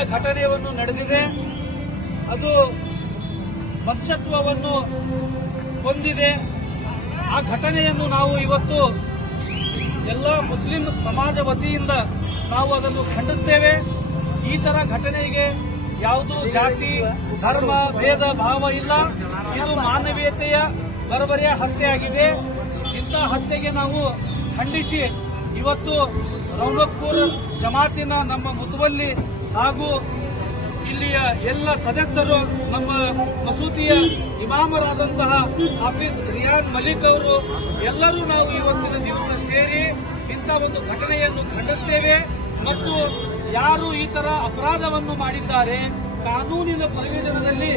ಅಮಾನವೀಯ ಘಟನೆಯನ್ನು ನಡೆದಿದೆ. ಅದು ಮನುಷ್ಯತ್ವವನ್ನು ಹೊಂದಿದೆ. ಆ ಘಟನೆಯನ್ನು ನಾವು ಇವತ್ತು ಎಲ್ಲ ಮುಸ್ಲಿಂ ಸಮಾಜ ವತಿಯಿಂದ ನಾವು ಅದನ್ನು ಖಂಡಿಸ್ತೇವೆ. ಈ ತರ ಘಟನೆಗೆ ಯಾವುದೂ ಜಾತಿ ಧರ್ಮ ಭೇದ ಭಾವ ಇಲ್ಲ. ಇದು ಮಾನವೀಯತೆಯ ಬರಬರಿಯ ಹತ್ಯೆಯಾಗಿದೆ. ಇಂಥ ಹತ್ಯೆಗೆ ನಾವು ಖಂಡಿಸಿ ಇವತ್ತು ರೌನಕ್ಪುರ್ ಜಮಾತಿನ ನಮ್ಮ ಮುತವಲ್ಲಿ ಹಾಗೂ ಇಲ್ಲಿಯ ಎಲ್ಲ ಸದಸ್ಯರು, ನಮ್ಮ ಮಸೂದಿಯ ಇಮಾಮರಾದಂತಹ ಹಾಫೀಜ್ ರಿಯಾನ್ ಮಲಿಕ್ ಅವರು ಎಲ್ಲರೂ ನಾವು ಇವತ್ತಿನ ದಿವಸ ಸೇರಿ ಇಂಥ ಒಂದು ಘಟನೆಯನ್ನು ಖಂಡಿಸ್ತೇವೆ. ಮತ್ತು ಯಾರು ಈ ತರ ಅಪರಾಧವನ್ನು ಮಾಡಿದ್ದಾರೆ, ಕಾನೂನಿನ ಪ್ರಯೋಜನದಲ್ಲಿ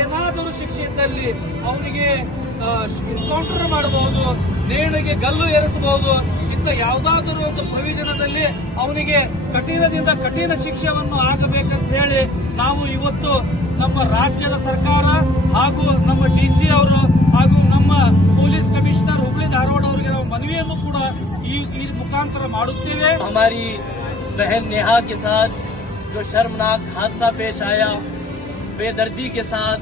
ಏನಾದರೂ ಶಿಕ್ಷೆ ಇದ್ದಲ್ಲಿ ಅವನಿಗೆ ಎನ್ಕೌಂಟರ್ ಮಾಡಬಹುದು, ನೇಣಿಗೆ ಗಲ್ಲು ಏರಿಸಬಹುದು. ಇಂಥ ಯಾವುದಾದರೂ ಒಂದು ಪ್ರಯೋಜನದಲ್ಲಿ ಅವನಿಗೆ ಕಠಿಣದಿಂದ ಕಠಿಣ ಶಿಕ್ಷೆಯನ್ನು ಆಗಬೇಕಂತ ಹೇಳಿ ನಾವು ಇವತ್ತು ನಮ್ಮ ರಾಜ್ಯದ ಸರ್ಕಾರ ಹಾಗೂ ನಮ್ಮ ಡಿಸಿ ಅವರು ಹಾಗೂ ನಮ್ಮ ಪೊಲೀಸ್ ಕಮಿಷನರ್ ಹುಬ್ಳಿ ಧಾರವಾಡ ಅವರಿಗೆ ನಾವು ಮನವಿಯನ್ನು ಕೂಡ ಈ ಮುಖಾಂತರ ಮಾಡುತ್ತೇವೆ. हमारी बहन नेहा के साथ जो शर्मनाक हादसा पेश आया, बेदर्दी के साथ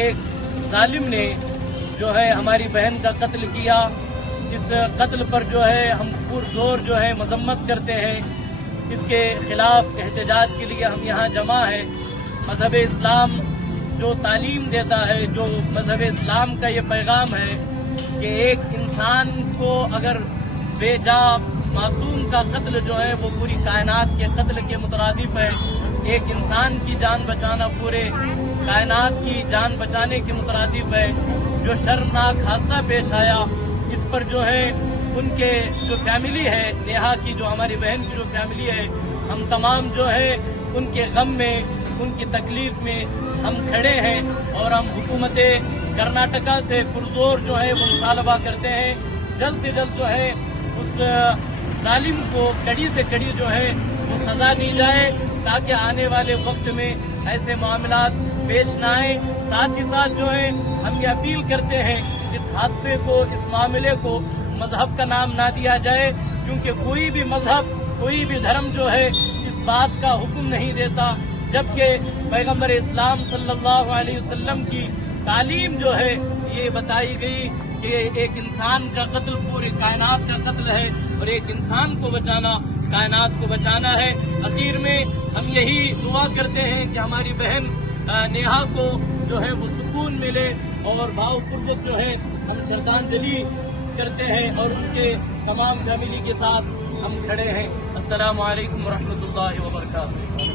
एक जालिम ने जो है हमारी बहन का कत्ल किया। इस कत्ल पर जो है हम पुरजोर जो है मजम्मत करते हैं। इसके खिलाफ एहतजाज के लिए हम यहाँ जमा हैं। मजहब इस्लाम जो तालीम देता है, जो मजहब इस्लाम का ये पैगाम है कि एक इंसान को अगर बेजा मासूम का कत्ल जो है वो पूरी कायनात के कत्ल के मुतरादिफ है। एक इंसान की जान बचाना पूरे कायनात की जान बचाने के मुतरादिफ है। जो शर्मनाक हादसा पेश आया, इस पर जो है उनके जो फैमिली है, नेहा की जो हमारी बहन की जो फैमिली है, हम तमाम जो है उनके गम में, उनकी तकलीफ में हम खड़े हैं। और हम हुकूमत कर्नाटका से पुरजोर जो है वो मुतालबा करते हैं जल्द से जल्द जो है उस जालिम को कड़ी से कड़ी जो है वो सजा दी जाए, ताकि आने वाले वक्त में ऐसे मामलात पेश न आए। साथ ही साथ जो है हम ये अपील करते हैं, इस हादसे को, इस मामले को मजहब का नाम ना दिया जाए, क्योंकि कोई भी मजहब, कोई भी धर्म जो है इस बात का हुक्म नहीं देता, जबकि पैगम्बर इस्लाम सल्लल्लाहु अलैहि वसल्लम की तालीम जो है ये बताई गई कि एक इंसान का कत्ल पूरी कायनात का कत्ल है और एक इंसान को बचाना कायनात को बचाना है। आखिर में हम यही दुआ करते हैं कि हमारी बहन नेहा को जो है वो सुकून मिले, और भावपूर्वक जो है हम श्रद्धांजलि करते हैं और उनके तमाम फैमिली के साथ हम खड़े हैं। अस्सलामु अलैकुम व रहमतुल्लाहि व बरकातुहू।